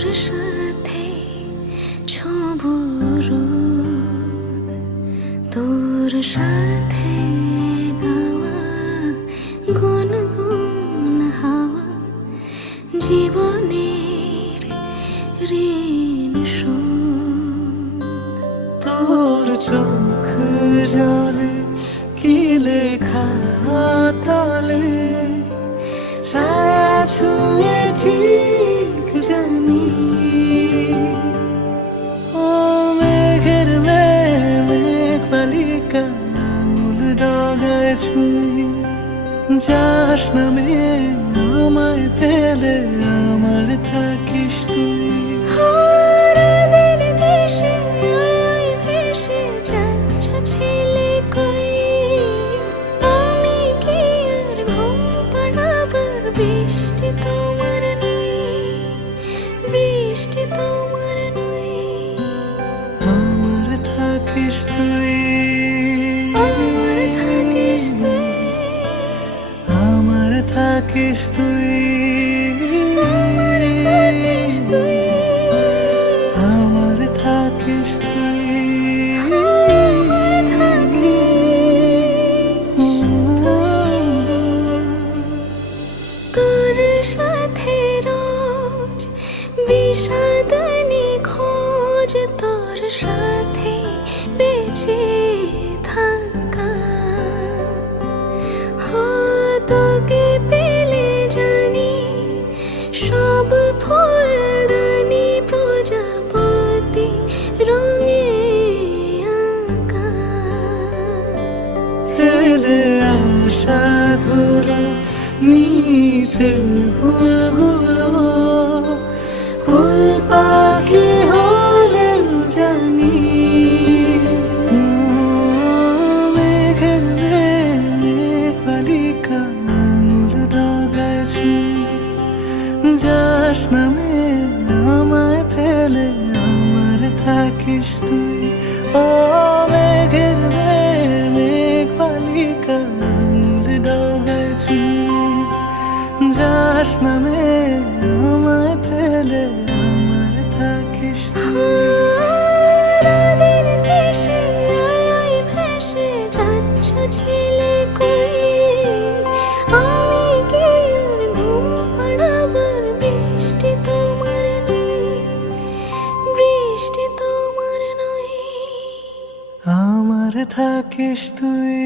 তোর সাথে ছোঁবো রোদ, তোর সাথে গাওয়া গুনগুন হাওয়া জীবনের ঋণ শোধ। তোর চোখ জলে কি লেখা তলে ছায়া ছুঁয়ে ঠিক জানি। ও মেঘের মেঘ বালিকা আঙুল ডগায় ছুঁয়ে যাস নামে আমায় পেলে আমার থাকিস তুই। রাতের দেশে আলোয় ভেসে যাচ্ছে ছেলে কই, আমি কি আর ঘুম পাড়াবার বৃষ্টি তোমার নই, বৃষ্টি তোমার নই। আমার থাকিস তুই, আমার থাকিস তুই, আমার থাকিস তুই, আমার থাকিস তুই, আমার থাকিস তুই, আমার থাকিস তুই। তোর সাথে রোজ বিষাদ নিখোঁজ, তোর সাথে বেঁচে থাকা। তোকে পেলে জানি সব ফুলদানি প্রজাপতি রঙে আঁকা। ফেলে আসা ধুলো নিচে ফুলগুলো ফুল পাখি হলেও জানি। মেঘের মেঘ বালিকা আঙুল ডগায় ছুঁয়ে যাস নামে আমায় ফেলে আমার থাকিস তুই। ও মেঘের মেঘ বালিকা আঙুল ডগায় ছুঁয়ে যাস নামে আমায় ফেলে আমার থাকিস তুই। রাতের দেশে আলোয় ভেসে যাচ্ছে ছেলে কই, আমি কি আর ঘুম পাড়াবার বৃষ্টি তোমার নই, বৃষ্টি তোমার নই। আমার থাকিস তুই।